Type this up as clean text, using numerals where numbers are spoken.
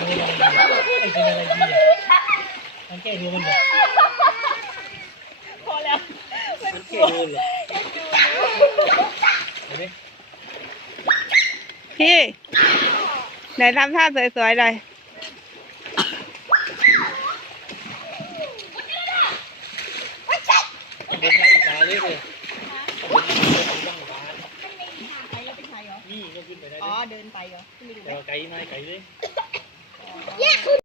ดูอะไรดีไอ้เป็นอะไรดีอ่ะมันแก้ดูมันเหรอพอแล้วมันแก้ดูเหรอเห็นไหมพี่ไหนทำท่าสวยๆเลยเดินทางอีกตาเลยเลยนี่ก็ขึ้นไปได้อ๋อเดินไปเหรอแต่ว่าไกลไม่ไกลเลย